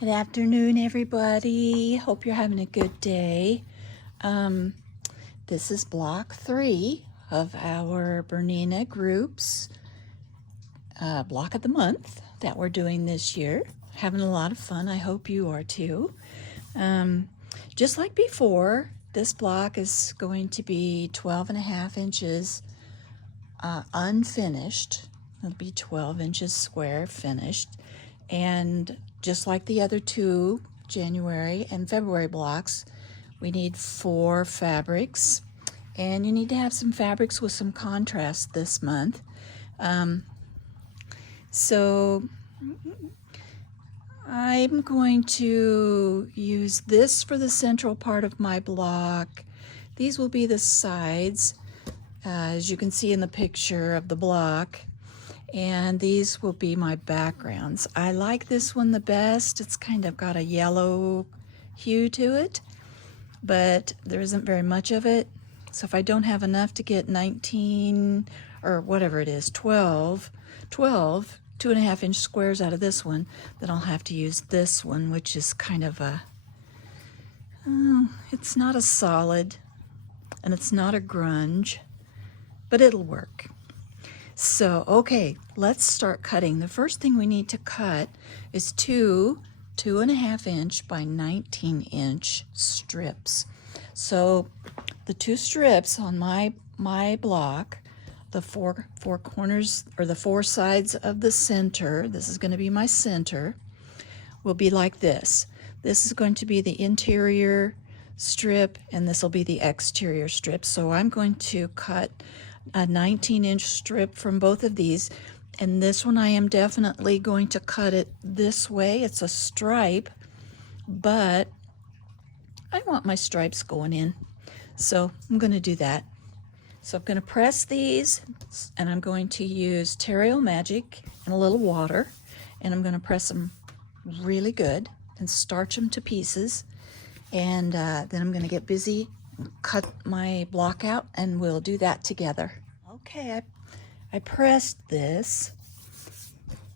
Good afternoon, everybody. Hope you're having a good day. This is block 3 of our Bernina groups block of the month that we're doing this year. Having a lot of fun. I hope you are too. Just like before, this block is going to be 12.5 inches unfinished. It'll be 12 inches square finished. And just like the other two January and February blocks, we need 4 fabrics. And you need to have some fabrics with some contrast this month. So I'm going to use this for the central part of my block. These will be the sides, as you can see in the picture of the block. And these will be my backgrounds. I like this one the best. It's kind of got a yellow hue to it, but there isn't very much of it. So if I don't have enough to get 19 or whatever it is, 12 2.5-inch squares out of this one, then I'll have to use this one, which is kind of a, it's not a solid and it's not a grunge, but it'll work. So, okay, let's start cutting. The first thing we need to cut is 2.5-inch by 19-inch strips. So the 2 strips on my block, the four corners or the 4 sides of the center, this is going to be my center, will be like this. This is going to be the interior strip and this will be the exterior strip. So I'm going to cut a 19-inch strip from both of these, and this one I am definitely going to cut it this way. It's a stripe, but I want my stripes going in, so I'm going to do that. So I'm going to press these, and I'm going to use Terrio Magic and a little water, and I'm going to press them really good and starch them to pieces, and then I'm going to get busy, cut my block out, and we'll do that together. Okay, I pressed this,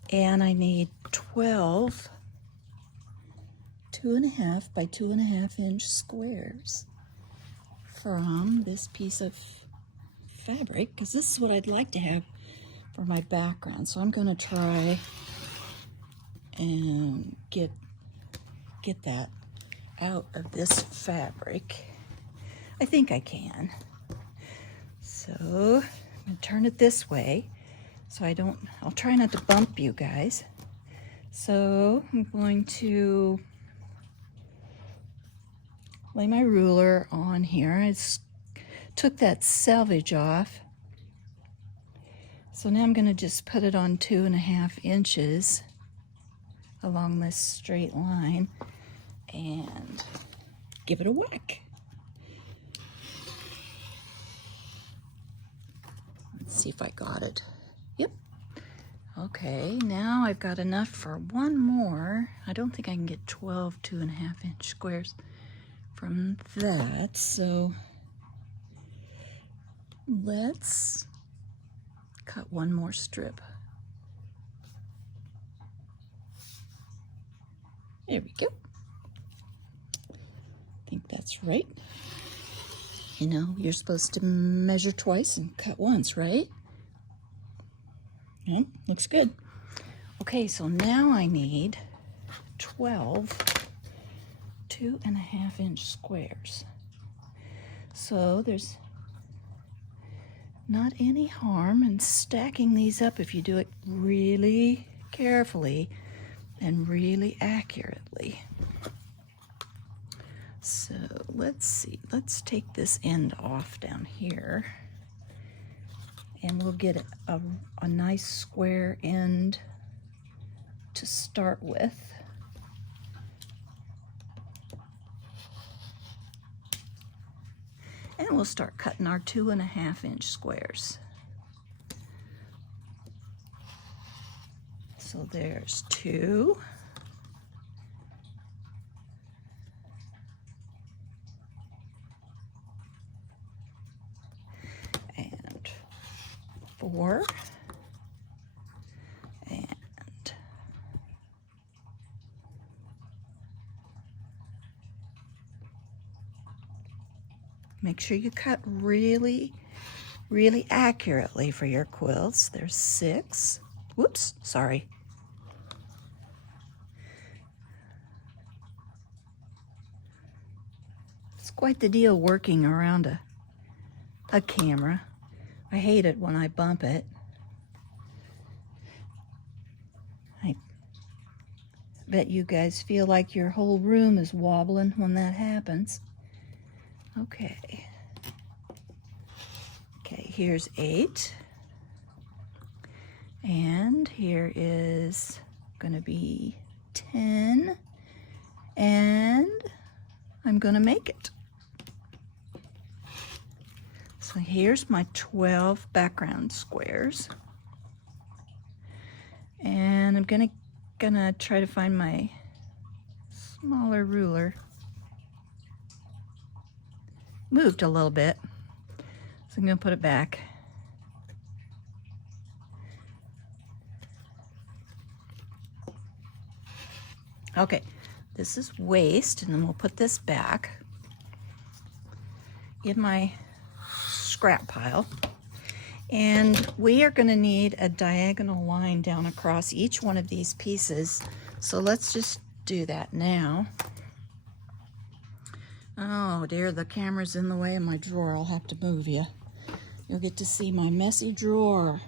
and I need 12 2.5 by 2.5-inch squares from this piece of fabric, because this is what I'd like to have for my background. So I'm going to try and get that out of this fabric. I think I can. So I'm going to turn it this way so I'll try not to bump you guys. So I'm going to lay my ruler on here. I took that selvage off. So now I'm going to just put it on 2.5 inches along this straight line and give it a whack. Let's see if I got it. Yep. Okay, now I've got enough for one more. I don't think I can get 12 2.5-inch squares from that, so let's cut one more strip. There we go. I think that's right. You know, you're supposed to measure twice and cut once, right? Yeah, looks good. Okay, so now I need 12 2.5-inch squares. So there's not any harm in stacking these up if you do it really carefully and really accurately. So let's see, let's take this end off down here and we'll get a nice square end to start with. And we'll start cutting our 2.5-inch squares. So there's 2. And 4. And Make sure you cut really, really accurately for your quilts. There's 6. Whoops, sorry. It's quite the deal working around a camera. I hate it when I bump it. I bet you guys feel like your whole room is wobbling when that happens. Okay. Okay, here's 8. And here is going to be 10. And I'm going to make it. So here's my 12 background squares. And I'm gonna try to find my smaller ruler. Moved a little bit, so I'm gonna put it back. Okay, this is waist, and then we'll put this back in my scrap pile. And we are going to need a diagonal line down across each one of these pieces. So let's just do that now. Oh dear, the camera's in the way of my drawer. I'll have to move you. You'll get to see my messy drawer.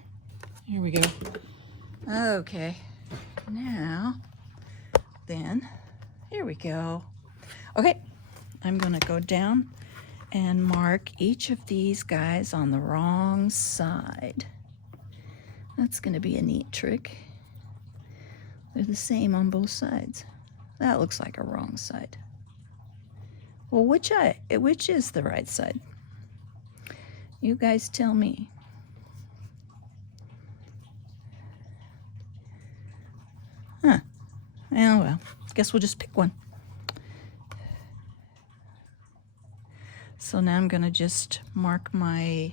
Here we go. Okay, now then, here we go. Okay, I'm going to go down and mark each of these guys on the wrong side. That's going to be a neat trick. They're the same on both sides. That looks like a wrong side. Well, which is the right side? You guys tell me. Huh. Oh well, guess we'll just pick one. So now I'm going to just mark I'm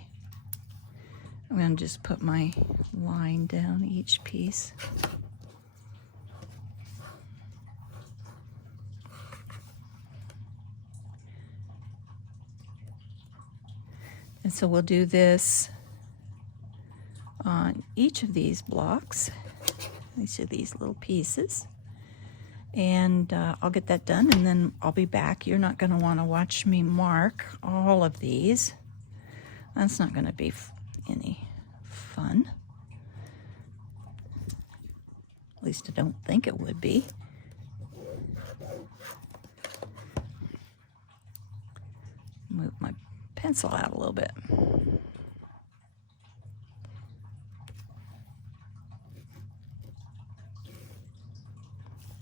going to just put my line down each piece. And so we'll do this on each of these blocks, each of these little pieces. And I'll get that done, and then I'll be back. You're not going to want to watch me mark all of these. That's not going to be any fun. At least I don't think it would be. Move my pencil out a little bit.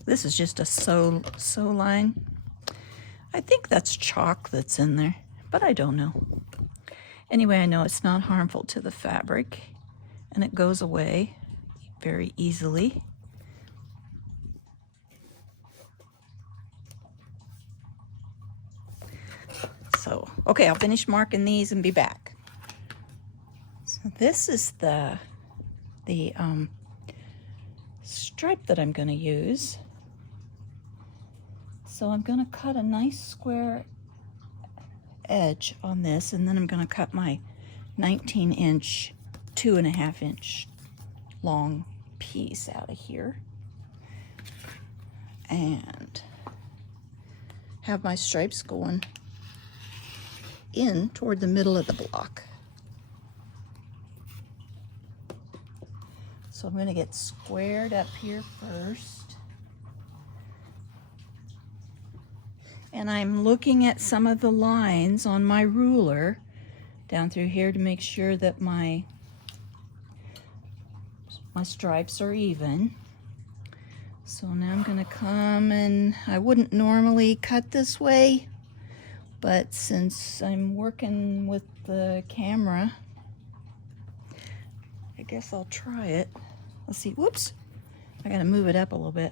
This is just a sew line. I think that's chalk that's in there, but I don't know. Anyway, I know it's not harmful to the fabric, and it goes away very easily. So, okay, I'll finish marking these and be back. So this is the stripe that I'm going to use. So I'm going to cut a nice square edge on this, and then I'm going to cut my 19-inch, 2.5-inch long piece out of here. And have my stripes going in toward the middle of the block. So I'm going to get squared up here first. And I'm looking at some of the lines on my ruler down through here to make sure that my stripes are even. So now I'm going to come, and I wouldn't normally cut this way, but since I'm working with the camera, I guess I'll try it. Let's see. Whoops. I got to move it up a little bit.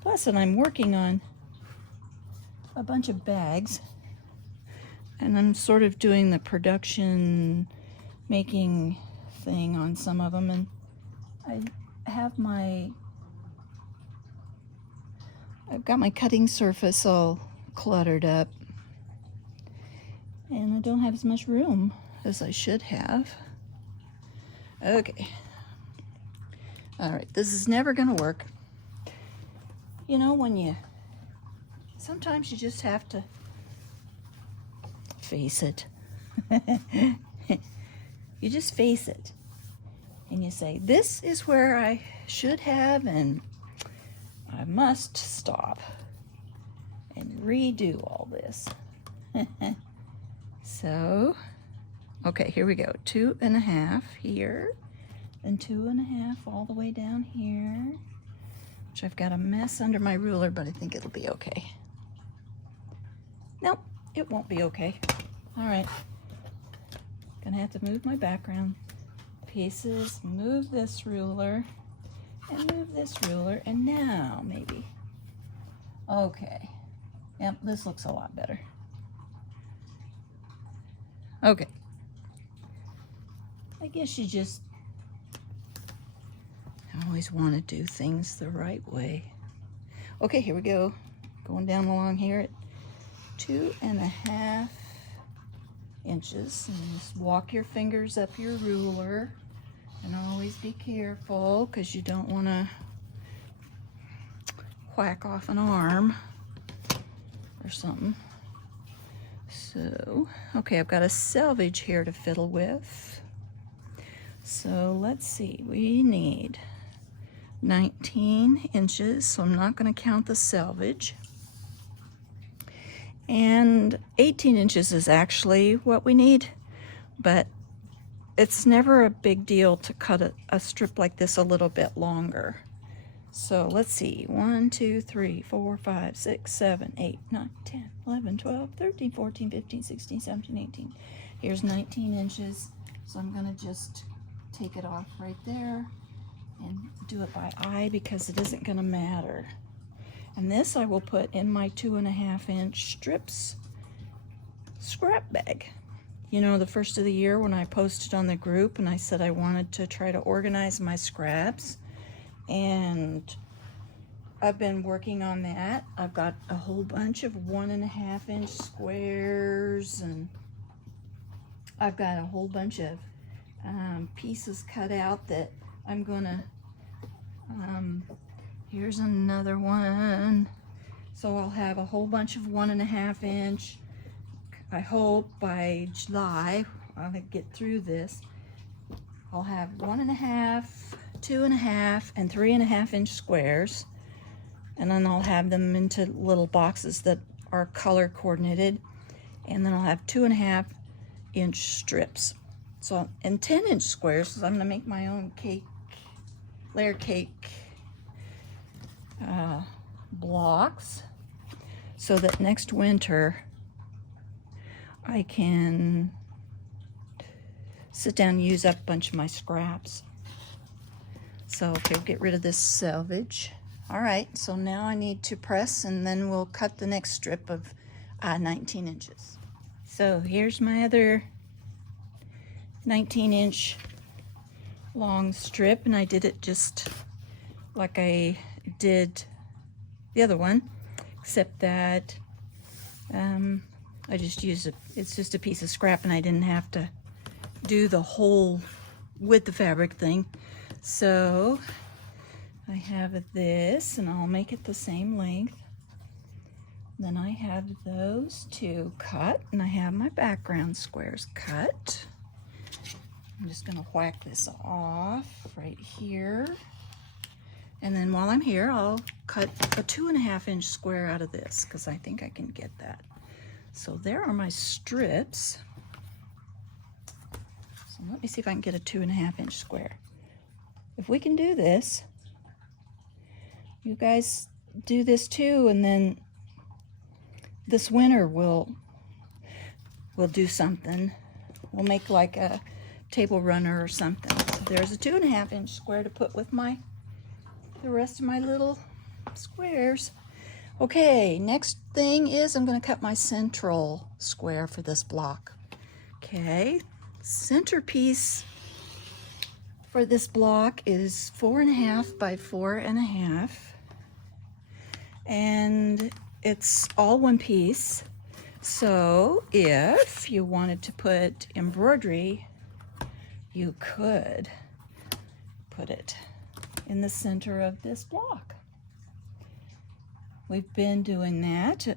Plus, and I'm working on a bunch of bags, and I'm sort of doing the production making thing on some of them, and I've got my cutting surface all cluttered up, And I don't have as much room as I should have. Okay. All right, this is never gonna work. You know, sometimes you just have to face it. You just face it. And you say, this is where I should have, and I must stop and redo all this. So, okay, here we go. 2.5 here, and 2.5 all the way down here, which I've got a mess under my ruler, but I think it'll be okay. Nope, it won't be okay. All right, gonna have to move my background pieces, move this ruler, and move this ruler, and now maybe. Okay, yep, this looks a lot better. Okay, I guess you just always want to do things the right way. Okay, here we go. Going down along here at 2.5 inches. And just walk your fingers up your ruler. And always be careful, because you don't want to whack off an arm or something. So, okay, I've got a selvage here to fiddle with. So let's see, we need 19 inches, so I'm not going to count the selvage. And 18 inches is actually what we need, but it's never a big deal to cut a strip like this a little bit longer. So let's see, 1, 2, 3, 4, 5, 6, 7, 8, 9, 10, 11, 12, 13, 14, 15, 16, 17, 18. Here's 19 inches. So I'm gonna just take it off right there and do it by eye, because it isn't gonna matter. And this I will put in my 2.5 inch strips scrap bag. You know, the first of the year when I posted on the group and I said I wanted to try to organize my scraps, and I've been working on that. I've got a whole bunch of 1.5 inch squares, and I've got a whole bunch of pieces cut out that I'm gonna, here's another one. So I'll have a whole bunch of 1.5 inch. I hope by July I'll get through this. I'll have 1.5, 2.5, and 3.5 inch squares, and then I'll have them into little boxes that are color coordinated, and then I'll have 2.5 inch strips. So, and 10 inch squares, because I'm going to make my own cake, layer cake blocks, so that next winter I can sit down and use up a bunch of my scraps. So, okay, we'll get rid of this selvage. All right, so now I need to press, and then we'll cut the next strip of 19 inches. So here's my other 19 inch long strip, and I did it just like I did the other one, except that I just used it's just a piece of scrap, and I didn't have to do the whole with the fabric thing. So I have this, and I'll make it the same length. Then I have those two cut, and I have my background squares cut. I'm just gonna whack this off right here. And then while I'm here, I'll cut a 2.5 inch square out of this, because I think I can get that. So there are my strips. So let me see if I can get a 2.5 inch square. If we can do this, you guys do this too, and then this winter we'll do something. We'll make like a table runner or something. So there's a 2.5 inch square to put with the rest of my little squares. Okay, next thing is I'm going to cut my central square for this block. Okay, centerpiece for this block is 4.5 by 4.5, and it's all one piece, So if you wanted to put embroidery, you could put it in the center of this block. We've been doing that.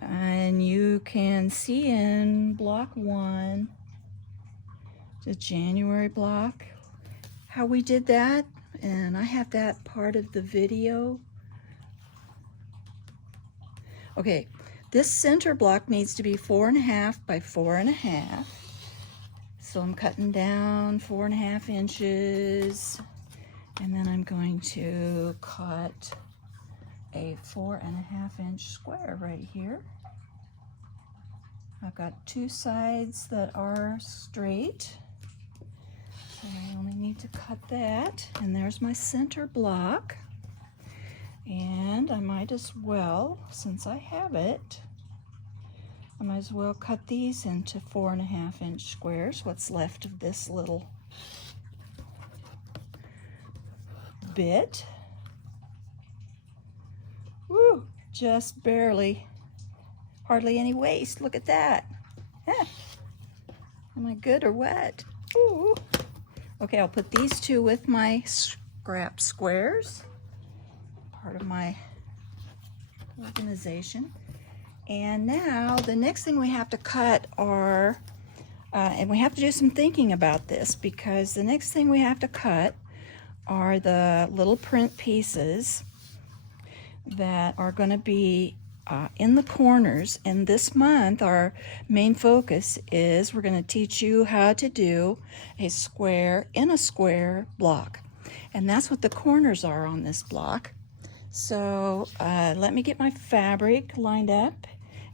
And you can see in block 1, the January block, how we did that. And I have that part of the video. Okay, this center block needs to be 4.5 by 4.5. So I'm cutting down 4.5 inches, and then I'm going to cut a 4.5 inch square right here. I've got 2 sides that are straight, so I only need to cut that, and there's my center block. And I might as well, since I have it, I might as well cut these into 4.5 inch squares, what's left of this little bit. Woo, just barely, hardly any waste. Look at that. Am I good or what? Ooh. Okay, I'll put these 2 with my scrap squares, part of my organization. And now the next thing we have to cut are, and we have to do some thinking about this, because the next thing we have to cut are the little print pieces that are going to be in the corners. And this month our main focus is we're going to teach you how to do a square in a square block. And that's what the corners are on this block. So let me get my fabric lined up,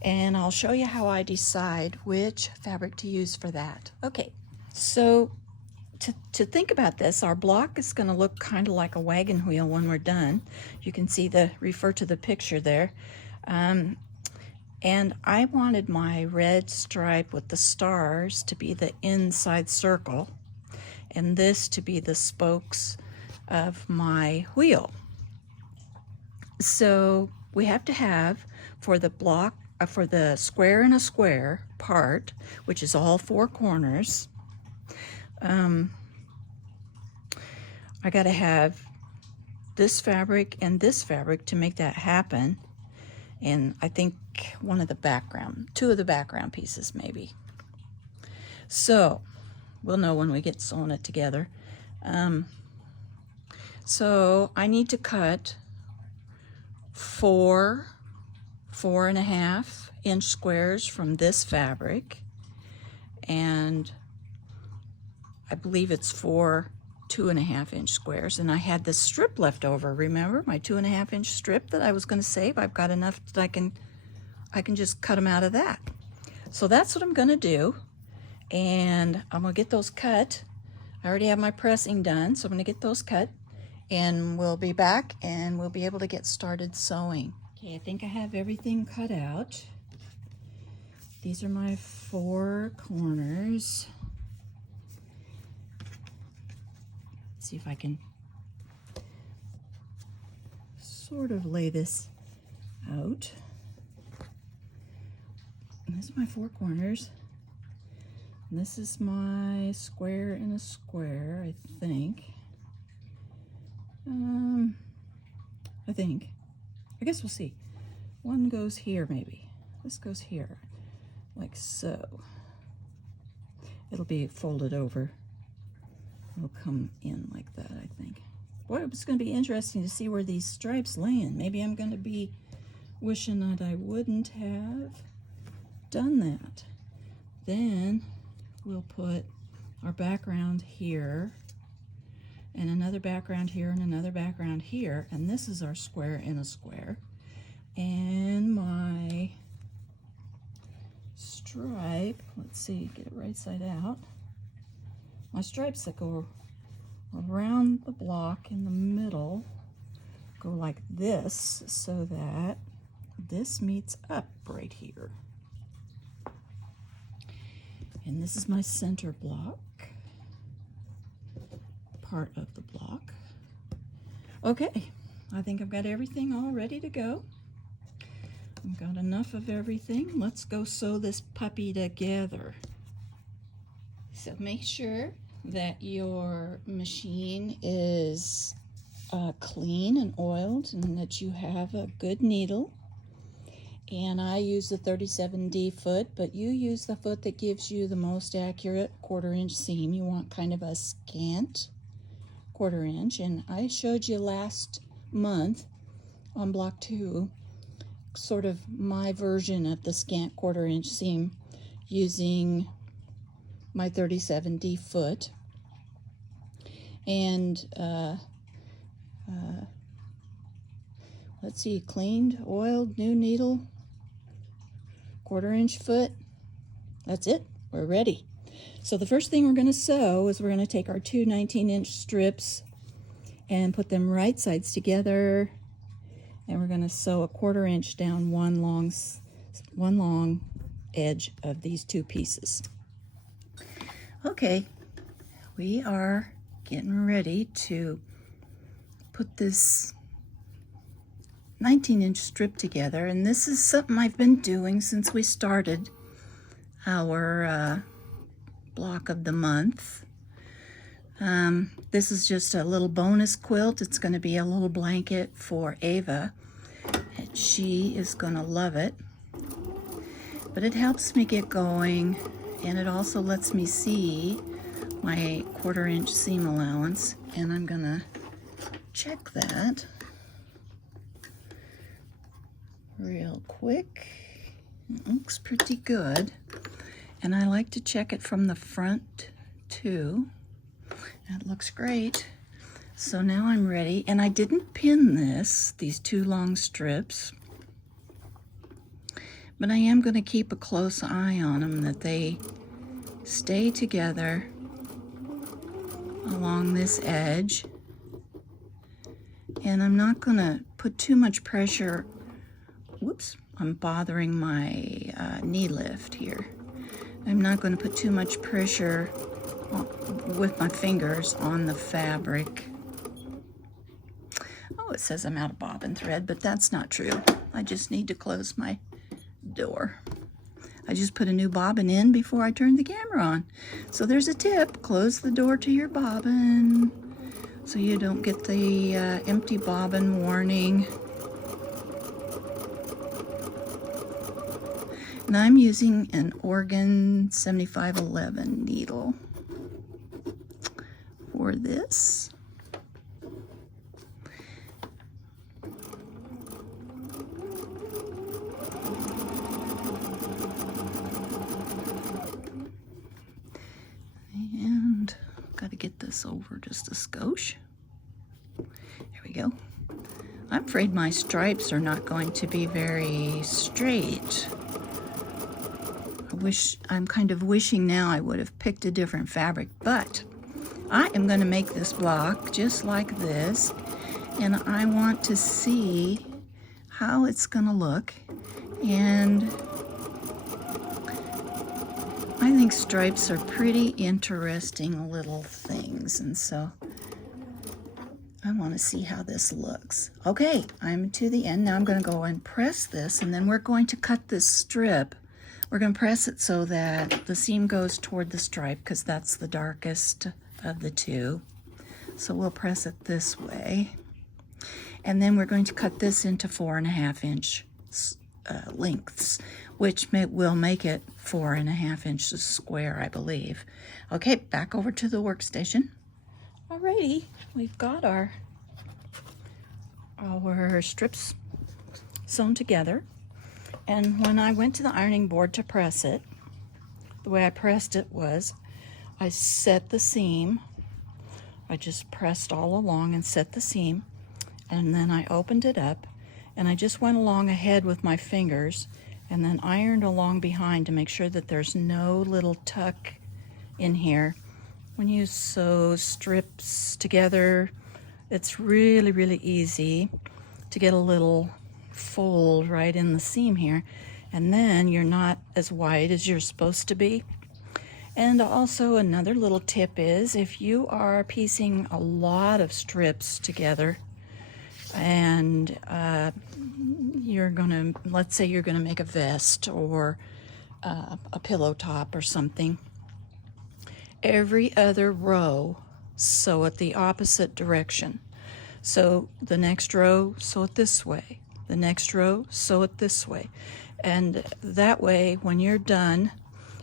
and I'll show you how I decide which fabric to use for that. Okay, so to think about this, our block is going to look kind of like a wagon wheel when we're done. You can see refer to the picture there. And I wanted my red stripe with the stars to be the inside circle, and this to be the spokes of my wheel. So we have to have, for the block, for the square in a square part, which is all 4 corners, I got to have this fabric and this fabric to make that happen. And I think 2 of the background pieces maybe. So we'll know when we get sewing it together. So I need to cut 4 4.5 inch squares from this fabric, and I believe it's 4 2.5 inch squares. And I had this strip left over, remember my 2.5 inch strip that I was going to save. I've got enough that I can just cut them out of that. So that's what I'm going to do, and I'm going to get those cut. I already have my pressing done, so I'm going to get those cut, and we'll be back and we'll be able to get started sewing. Okay, I think I have everything cut out. These are my 4 corners. Let's see if I can sort of lay this out. And these are my 4 corners. And this is my square in a square, I think. I guess we'll see. One goes here maybe. This goes here, like so. It'll be folded over. It'll come in like that, I think. Boy, it's going to be interesting to see where these stripes land. Maybe I'm going to be wishing that I wouldn't have done that. Then we'll put our background here, and another background here, and another background here, and this is our square in a square. And my stripe, let's see, get it right side out. My stripes that go around the block in the middle go like this, so that this meets up right here. And this is my center block, part of the block. Okay, I think I've got everything all ready to go. I've got enough of everything. Let's go sew this puppy together. So make sure that your machine is clean and oiled and that you have a good needle. And I use the 37D foot, but you use the foot that gives you the most accurate 1/4 inch seam. You want kind of a scant 1/4 inch. And I showed you last month on block 2 sort of my version of the scant 1/4 inch seam using my 37D foot. And let's see, cleaned, oiled, new needle, 1/4 inch foot. That's it, we're ready. So the first thing we're going to sew is we're going to take our two 19-inch strips and put them right sides together, and we're going to sew a 1/4 inch down one long edge of these two pieces. Okay, we are getting ready to put this 19-inch strip together, and this is something I've been doing since we started our block of the month. This is just a little bonus quilt. It's going to be a little blanket for Ava, and she is going to love it. But it helps me get going, and it also lets me see my 1/4 inch seam allowance, and I'm going to check that real quick. It looks pretty good, and I like to check it from the front too. That looks great. So now I'm ready, and I didn't pin these two long strips, but I am going to keep a close eye on them, that they stay together along this edge. And I'm not going to put too much pressure. Whoops, I'm bothering my knee lift here. I'm not going to put too much pressure with my fingers on the fabric. Oh, it says I'm out of bobbin thread, but that's not true. I just need to close my door. I just put a new bobbin in before I turned the camera on. So there's a tip: close the door to your bobbin so you don't get the empty bobbin warning. And I'm using an Oregon 7511 needle for this. And got to get this over just a skosh. There we go. I'm afraid my stripes are not going to be very straight. I'm kind of wishing now I would have picked a different fabric, but I am going to make this block just like this, and I want to see how it's going to look. And I think stripes are pretty interesting little things, and so I want to see how this looks. Okay, I'm to the end. Now I'm going to go and press this, and then we're going to cut this strip. We're going to press it so that the seam goes toward the stripe, because that's the darkest of the two. So we'll press it this way. And then we're going to cut this into 4.5 inch lengths, which will make it 4.5 inches square, I believe. Okay, back over to the workstation. Alrighty, we've got our strips sewn together. And when I went to the ironing board to press it, the way I pressed it was I set the seam. I just pressed all along and set the seam, and then I opened it up, and I just went along ahead with my fingers and then ironed along behind to make sure that there's no little tuck in here. When you sew strips together, it's really, really easy to get a little fold right in the seam here, and then you're not as wide as you're supposed to be. And also another little tip is, if you are piecing a lot of strips together, and you're gonna, let's say you're gonna make a vest or a pillow top or something. Every other row, sew it the opposite direction. So the next row, sew it this way. The next row, sew it this way. And that way, when you're done,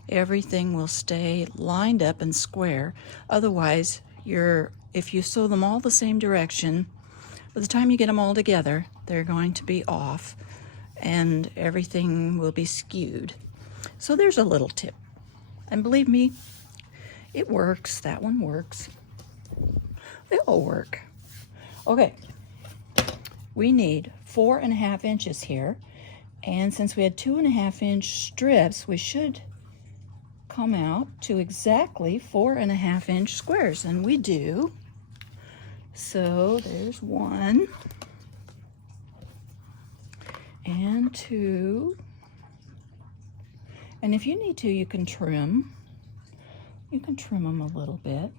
everything will stay lined up and square. Otherwise, if you sew them all the same direction, by the time you get them all together, they're going to be off and everything will be skewed. So there's a little tip. And believe me, it works. That one works. They all work. Okay, we need 4.5 inches here. And since we had 2.5 inch strips, we should come out to exactly 4.5 inch squares. And we do. So there's 1 and 2. And if you need to, you can trim. You can trim them a little bit.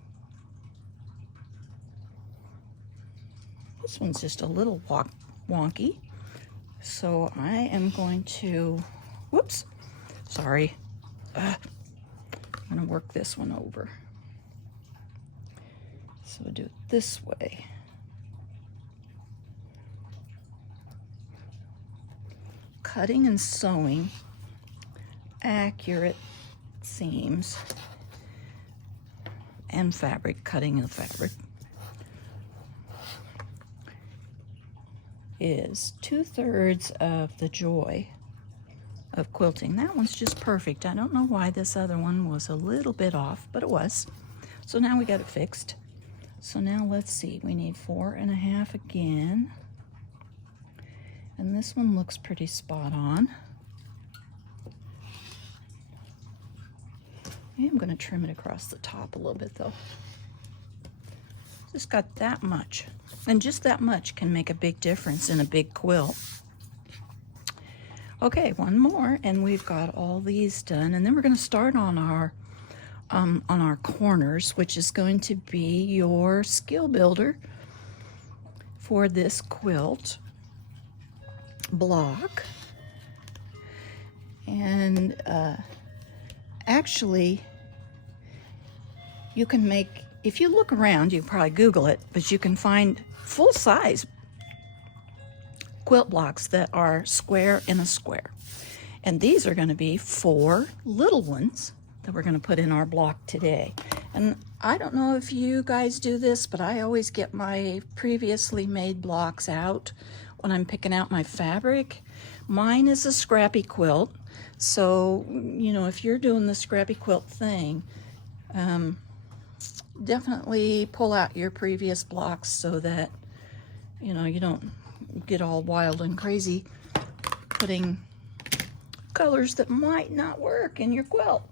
This one's just a little wonky. So I am going to, whoops, sorry. I'm going to work this one over. So we'll do it this way. Cutting and sewing accurate seams and fabric, cutting the fabric, is 2/3 of the joy of quilting. That one's just perfect. I don't know why this other one was a little bit off, but it was. So now we got it fixed. So now let's see, we need 4.5 again. And this one looks pretty spot on. I'm going to trim it across the top a little bit though. Just got that much. And just that much can make a big difference in a big quilt. Okay, one more and we've got all these done. And then we're going to start on our corners, which is going to be your skill builder for this quilt block. And actually, you can make, if you look around, you can probably Google it, but you can find full-size quilt blocks that are square in a square. And these are going to be 4 little ones that we're going to put in our block today. And I don't know if you guys do this, but I always get my previously made blocks out when I'm picking out my fabric. Mine is a scrappy quilt, so you know, if you're doing the scrappy quilt thing, definitely pull out your previous blocks so that you know you don't get all wild and crazy putting colors that might not work in your quilt.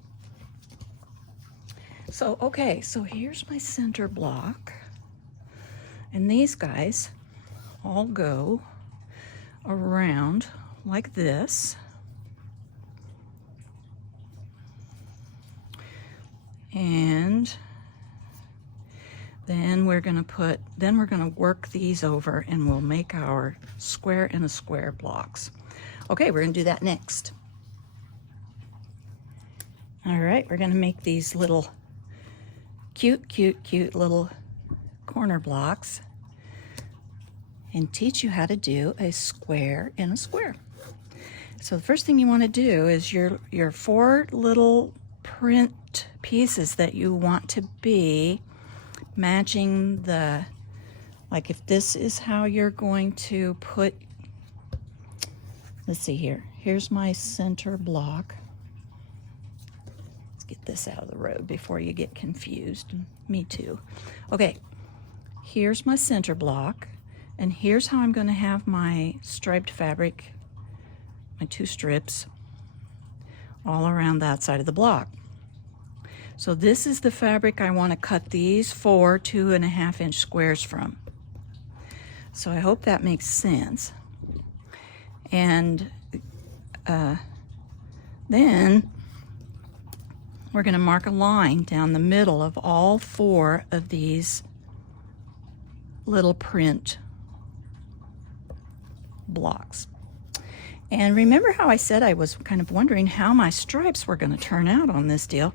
So okay, so here's my center block, and these guys all go around like this. And then we're going to work these over and we'll make our square in a square blocks. Okay, we're going to do that next. All right, we're going to make these little cute little corner blocks and teach you how to do a square in a square. So the first thing you want to do is your 4 little print pieces that you want to be matching the, like if this is how you're going to put, let's see here, here's my center block. Let's get this out of the road before you get confused. Me too. Okay, here's my center block, and here's how I'm going to have my striped fabric, my 2 strips all around that side of the block. So this is the fabric I want to cut these 4 2.5 inch squares from. So I hope that makes sense. And then we're going to mark a line down the middle of all 4 of these little print blocks. And remember how I said I was kind of wondering how my stripes were going to turn out on this deal?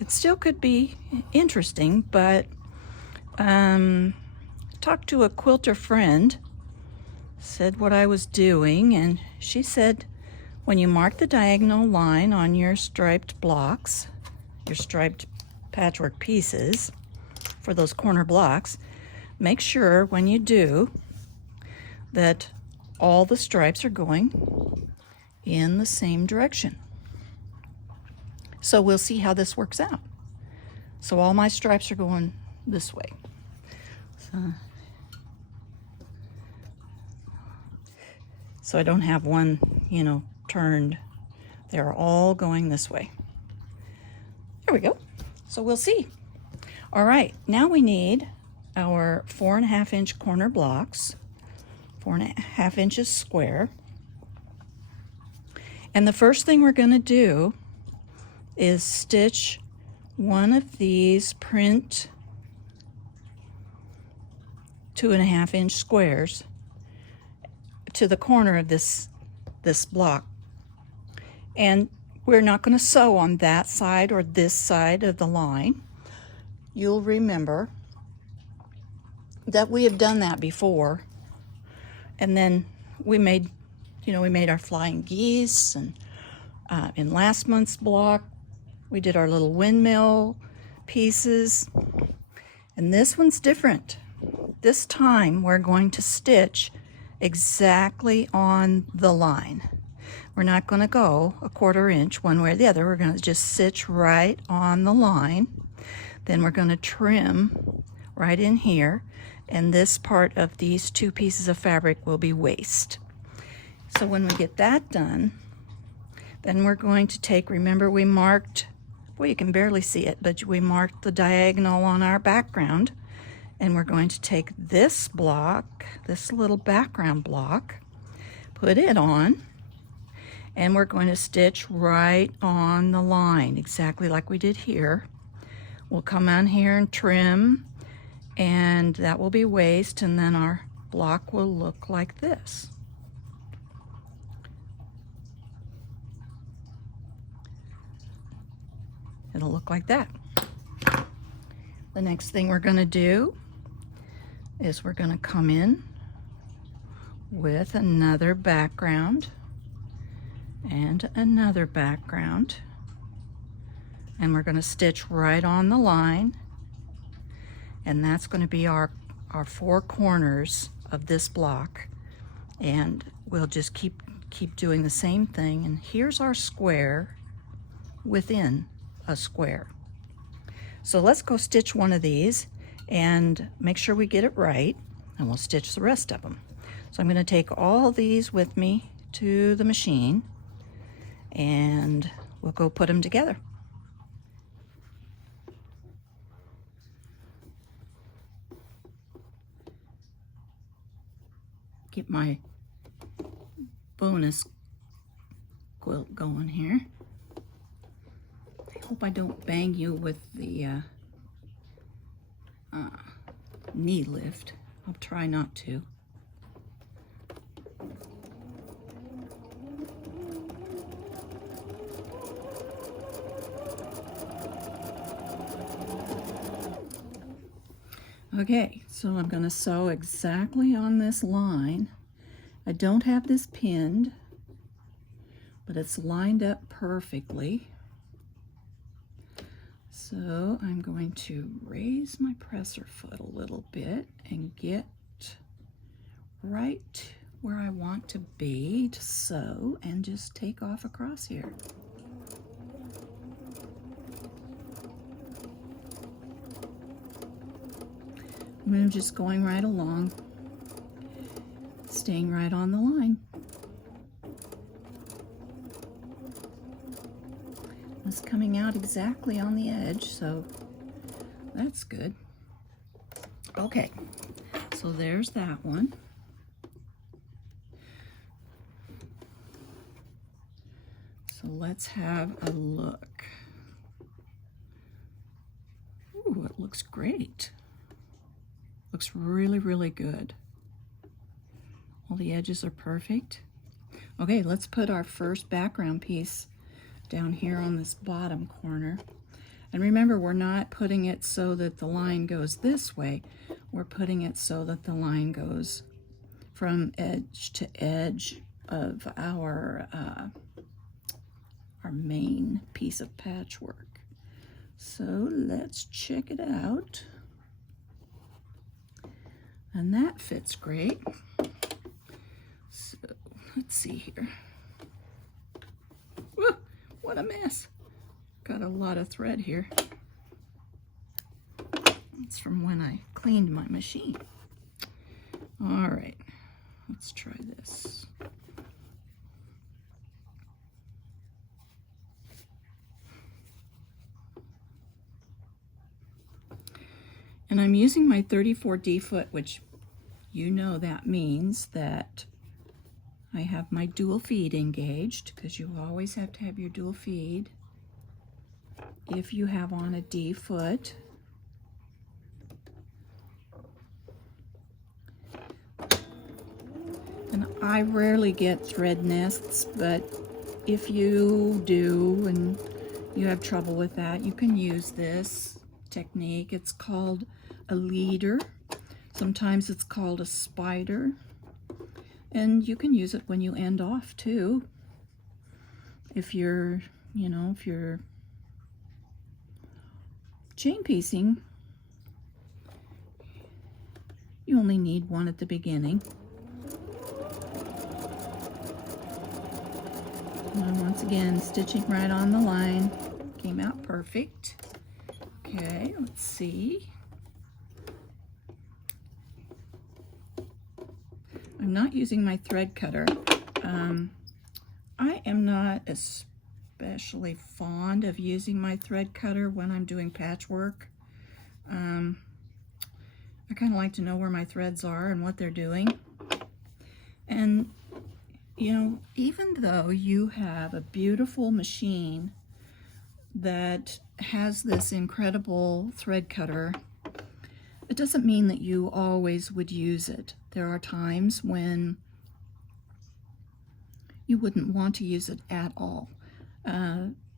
It still could be interesting, but talked to a quilter friend, said what I was doing, and she said when you mark the diagonal line on your striped blocks, your striped patchwork pieces for those corner blocks, make sure when you do that all the stripes are going in the same direction. So we'll see how this works out. So all my stripes are going this way. So I don't have one, turned. They're all going this way. There we go. So we'll see. All right, now we need our 4.5 inch corner blocks, 4.5 inches square. And the first thing we're going to do is stitch one of these print 2.5 inch squares to the corner of this block. And we're not going to sew on that side or this side of the line. You'll remember that we have done that before. And then we made our flying geese, and in last month's block we did our little windmill pieces. And this one's different. This time we're going to stitch exactly on the line. We're not going to go a 1/4 inch one way or the other. We're going to just stitch right on the line. Then we're going to trim right in here, and this part of these 2 pieces of fabric will be waist. So when we get that done, then we're going to take, remember we marked, well, you can barely see it, but we marked the diagonal on our background, and we're going to take this block, this little background block, put it on, and we're going to stitch right on the line, exactly like we did here. We'll come on here and trim, and that will be waist, and then our block will look like this. It'll look like that. The next thing we're going to do is we're going to come in with another background and another background, and we're going to stitch right on the line, and that's going to be our 4 corners of this block. And we'll just keep doing the same thing. And here's our square within a square. So let's go stitch one of these and make sure we get it right, and we'll stitch the rest of them. So I'm going to take all these with me to the machine, and we'll go put them together. Get my bonus quilt going here. I hope I don't bang you with the knee lift. I'll try not to. Okay, so I'm going to sew exactly on this line. I don't have this pinned, but it's lined up perfectly. So I'm going to raise my presser foot a little bit and get right where I want to be to sew, and just take off across here. I'm just going right along, staying right on the line. It's coming out exactly on the edge, so that's good. Okay, so there's that one. So let's have a look. Ooh, it looks great. Looks really, really good. All the edges are perfect. Okay, let's put our first background piece down here on this bottom corner. And remember, we're not putting it so that the line goes this way. We're putting it so that the line goes from edge to edge of our main piece of patchwork. So let's check it out. And that fits great. So let's see here. Whoa, what a mess. Got a lot of thread here. It's from when I cleaned my machine. All right, let's try this. And I'm using my 34D foot, which you know that means that I have my dual feed engaged, because you always have to have your dual feed if you have on a D foot. And I rarely get thread nests, but if you do and you have trouble with that, you can use this technique. It's called a leader. Sometimes it's called a spider. And you can use it when you end off too. If you're, if you're chain piecing, you only need one at the beginning. And once again, stitching right on the line. Came out perfect. Okay, let's see. I'm not using my thread cutter. I am not especially fond of using my thread cutter when I'm doing patchwork. I kind of like to know where my threads are and what they're doing. And, even though you have a beautiful machine that has this incredible thread cutter, it doesn't mean that you always would use it. There are times when you wouldn't want to use it at all.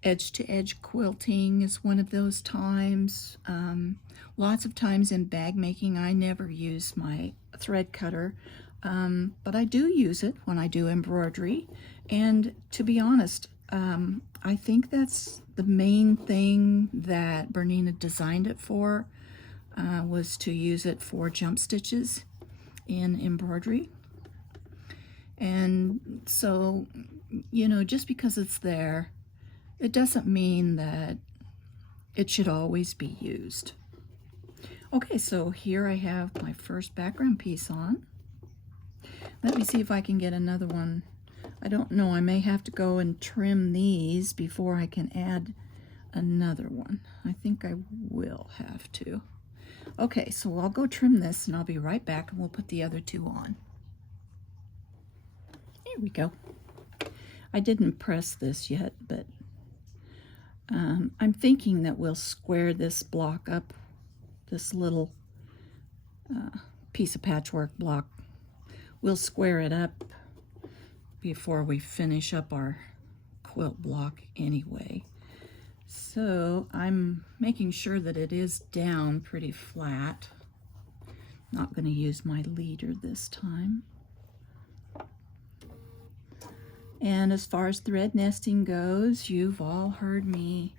Edge-to-edge quilting is one of those times. Lots of times in bag making, I never use my thread cutter, but I do use it when I do embroidery. And to be honest, I think that's the main thing that Bernina designed it for, was to use it for jump stitches in embroidery. And so, just because it's there, it doesn't mean that it should always be used. Okay, so here I have my first background piece on. Let me see if I can get another one. I don't know, I may have to go and trim these before I can add another one. I think I will have to. Okay, so I'll go trim this and I'll be right back and we'll put the other two on. Here we go. I didn't press this yet, but I'm thinking that we'll square this block up, this little piece of patchwork block. We'll square it up before we finish up our quilt block anyway. So I'm making sure that it is down pretty flat. Not going to use my leader this time. And as far as thread nesting goes, you've all heard me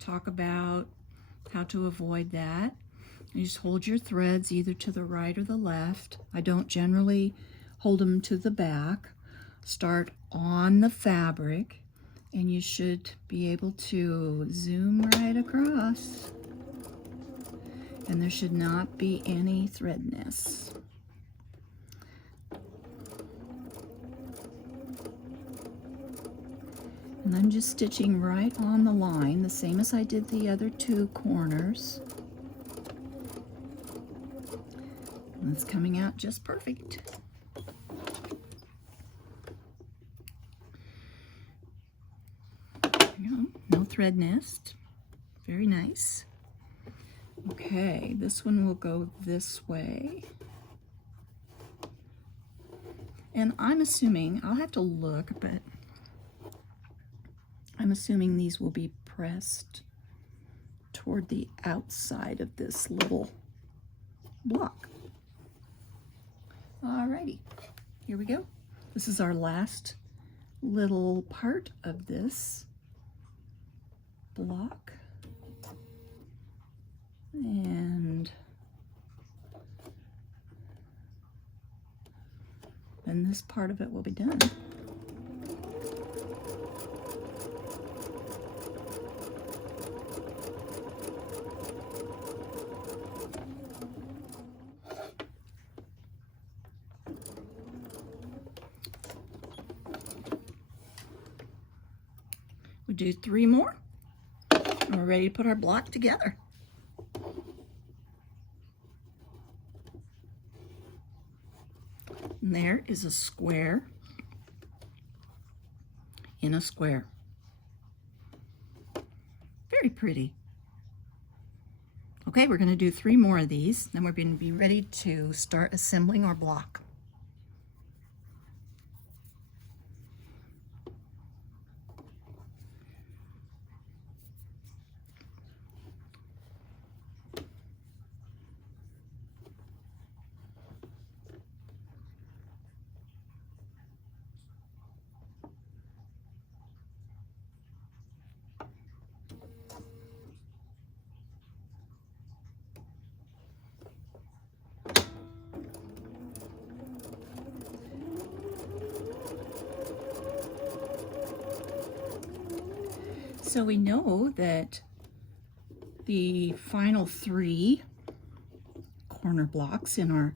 talk about how to avoid that. You just hold your threads either to the right or the left. I don't generally hold them to the back. Start on the fabric, and you should be able to zoom right across. And there should not be any thread nests. And I'm just stitching right on the line, the same as I did the other two corners. And it's coming out just perfect. There you go. No thread nest. Very nice. Okay, this one will go this way. And I'm assuming, I'll have to look, but I'm assuming these will be pressed toward the outside of this little block. Alrighty, here we go. This is our last little part of this block. And then this part of it will be done. We'll do 3 more, and we're ready to put our block together. And there is a square in a square. Very pretty. Okay, we're going to do 3 more of these, then we're going to be ready to start assembling our block. So we know that the final 3 corner blocks in our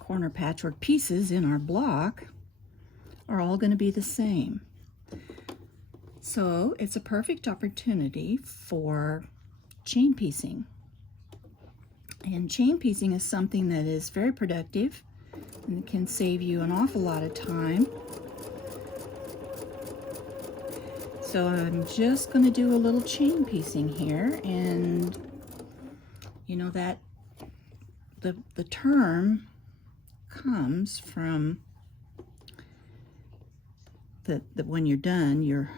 corner patchwork pieces in our block are all going to be the same. So it's a perfect opportunity for chain piecing. And chain piecing is something that is very productive and can save you an awful lot of time. So I'm just going to do a little chain piecing here, and you know that the term comes from that when you're done, your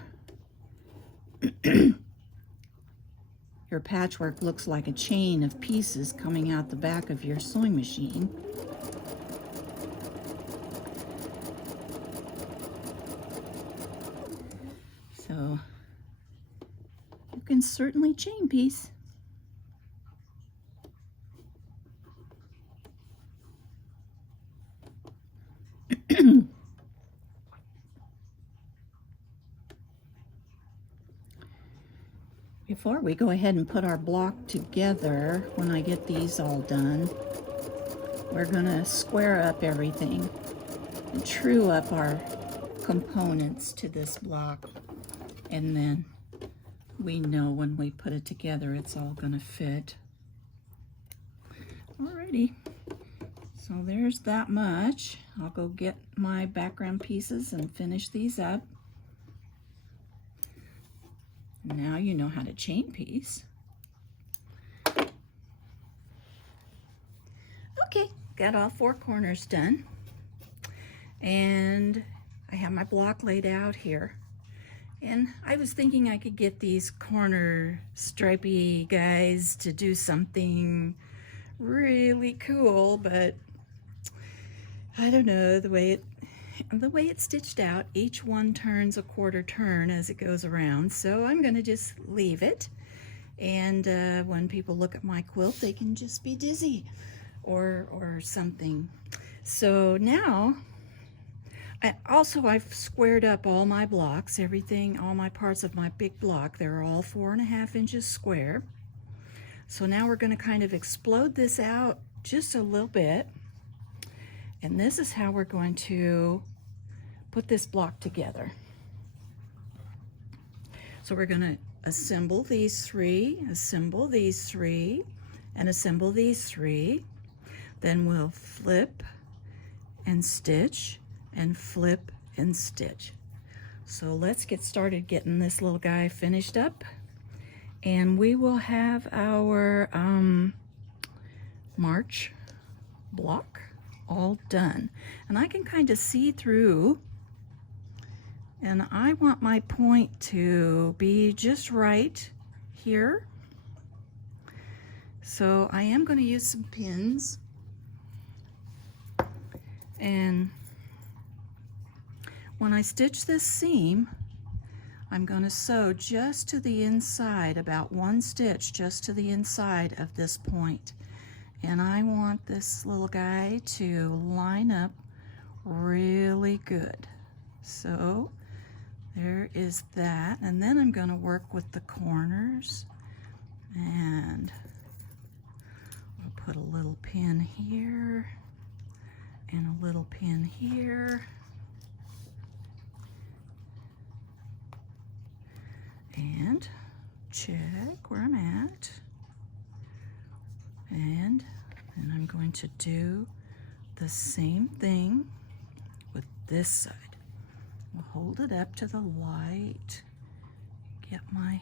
patchwork looks like a chain of pieces coming out the back of your sewing machine. So you can certainly chain piece. Before we go ahead and put our block together, when I get these all done, we're gonna square up everything and true up our components to this block. And then we know when we put it together, it's all gonna fit. Alrighty, so there's that much. I'll go get my background pieces and finish these up. Now you know how to chain piece. Okay, got all 4 corners done. And I have my block laid out here. And I was thinking I could get these corner stripey guys to do something really cool, but I don't know, the way it's stitched out, each one turns a quarter turn as it goes around, so I'm gonna just leave it. And when people look at my quilt, they can just be dizzy or something. So now, I've squared up all my blocks, everything, all my parts of my big block. They're all 4.5 inches square. So now we're going to kind of explode this out just a little bit. And this is how we're going to put this block together. So we're going to assemble these 3, assemble these 3, and assemble these 3. Then we'll flip and stitch and flip and stitch. So let's get started getting this little guy finished up, and we will have our March block all done. And I can kind of see through, and I want my point to be just right here. So I am going to use some pins, and when I stitch this seam, I'm going to sew just to the inside, about one stitch just to the inside of this point. And I want this little guy to line up really good. So there is that. And then I'm going to work with the corners. And I'll put a little pin here and a little pin here. And check where I'm at. And then I'm going to do the same thing with this side. We'll hold it up to the light, get my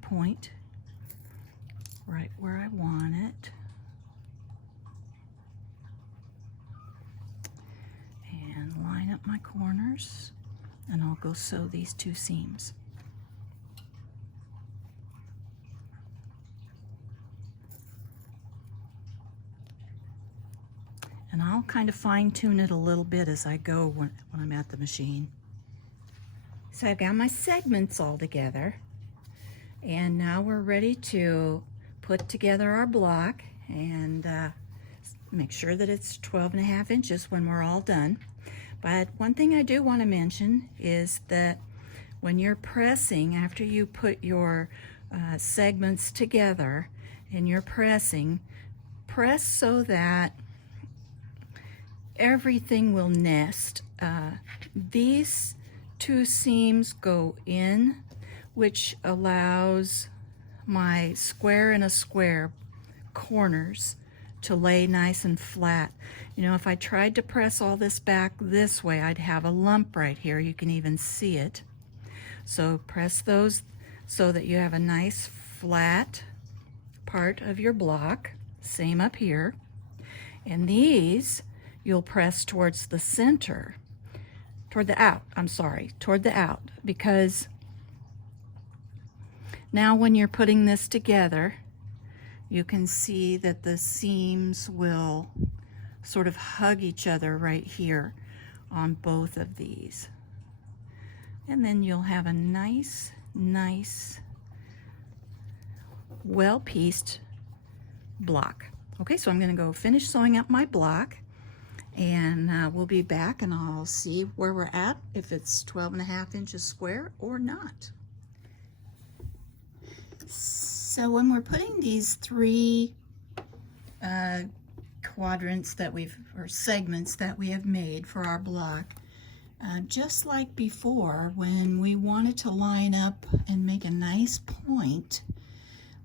point right where I want it. And line up my corners, and I'll go sew these two seams. And I'll kind of fine tune it a little bit as I go when I'm at the machine. So I've got my segments all together, and now we're ready to put together our block and make sure that it's 12.5 inches when we're all done. But one thing I do want to mention is that when you're pressing, after you put your segments together and you're pressing, press so that everything will nest. These two seams go in, which allows my square and a square corners to lay nice and flat. You know, if I tried to press all this back this way, I'd have a lump right here. You can even see it. So press those so that you have a nice flat part of your block. Same up here. And these you'll press towards the center, toward the out, because now when you're putting this together, you can see that the seams will sort of hug each other right here on both of these. And then you'll have a nice, well-pieced block. Okay, so I'm going to go finish sewing up my block, and we'll be back and I'll see where we're at, if it's 12.5 inches square or not. So when we're putting these three quadrants that or segments that we have made for our block, just like before, when we wanted to line up and make a nice point,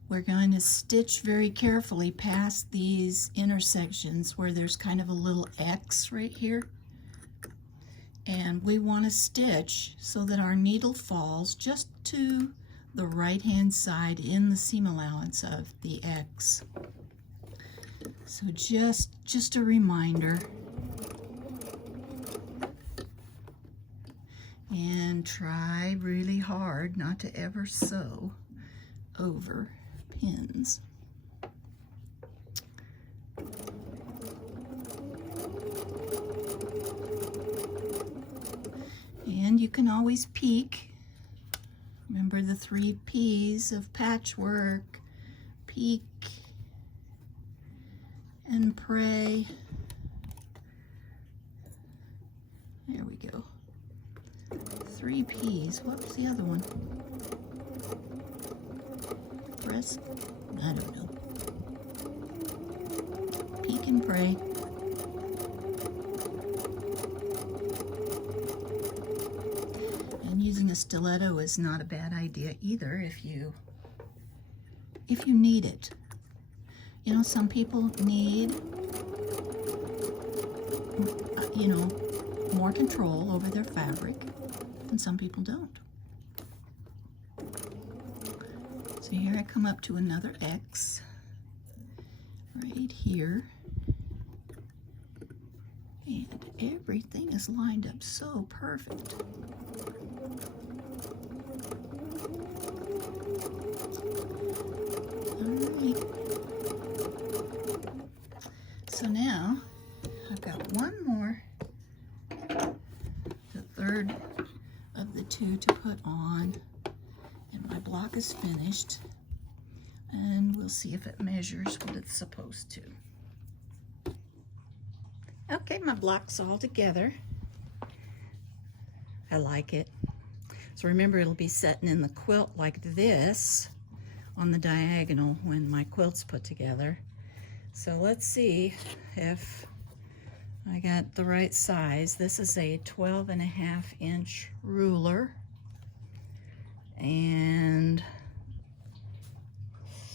we're going to stitch very carefully past these intersections where there's kind of a little X right here. And we want to stitch so that our needle falls just to the right-hand side in the seam allowance of the X. So just a reminder. And try really hard not to ever sew over pins. And you can always peek. Remember the 3 P's of patchwork: peek and pray. There we go. 3 P's. What's the other one? Press? I don't know. Peek and pray. And using a stiletto is not a bad idea either if you need it. You know, some people need, you know, more control over their fabric, and some people don't. So here I come up to another X right here, Everything is lined up so perfect. Alright. So now I've got one more, the third of the two to put on, and my block is finished, and we'll see if it measures what it's supposed to. Okay, my block's all together. I like it. So remember, it'll be setting in the quilt like this on the diagonal when my quilt's put together. So let's see if I got the right size. This is a 12.5-inch ruler, and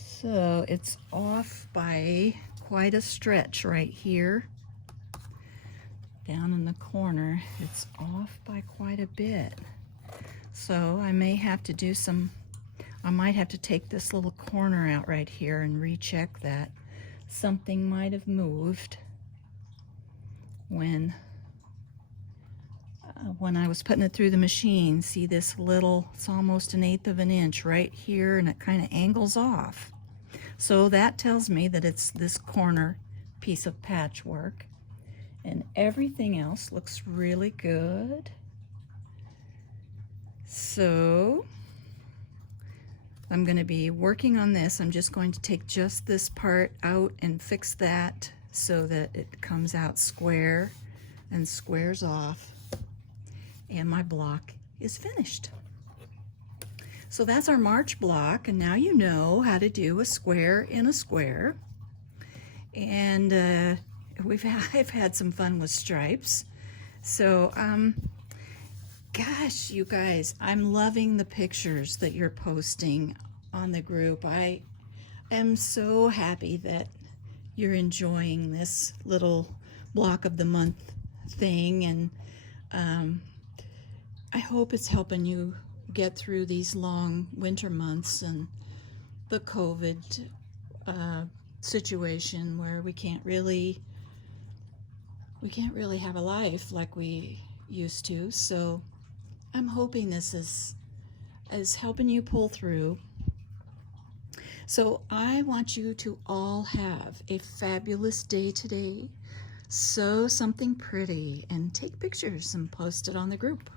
so it's off by quite a stretch right here. Down in the corner, it's off by quite a bit. So I may have to do I might have to take this little corner out right here and recheck that. Something might have moved when I was putting it through the machine. See this little, it's almost 1/8 of an inch right here, and it kind of angles off. So that tells me that it's this corner piece of patchwork. And everything else looks really good. So I'm going to be working on this. I'm just going to take just this part out and fix that so that it comes out square and squares off, and my block is finished. So that's our March block, and now you know how to do a square in a square. And I've had some fun with stripes. So gosh, you guys, I'm loving the pictures that you're posting on the group. I am so happy that you're enjoying this little block of the month thing, and I hope it's helping you get through these long winter months and the COVID situation where we can't really have a life like we used to. So I'm hoping this is helping you pull through. So I want you to all have a fabulous day today. Sew something pretty and take pictures and post it on the group.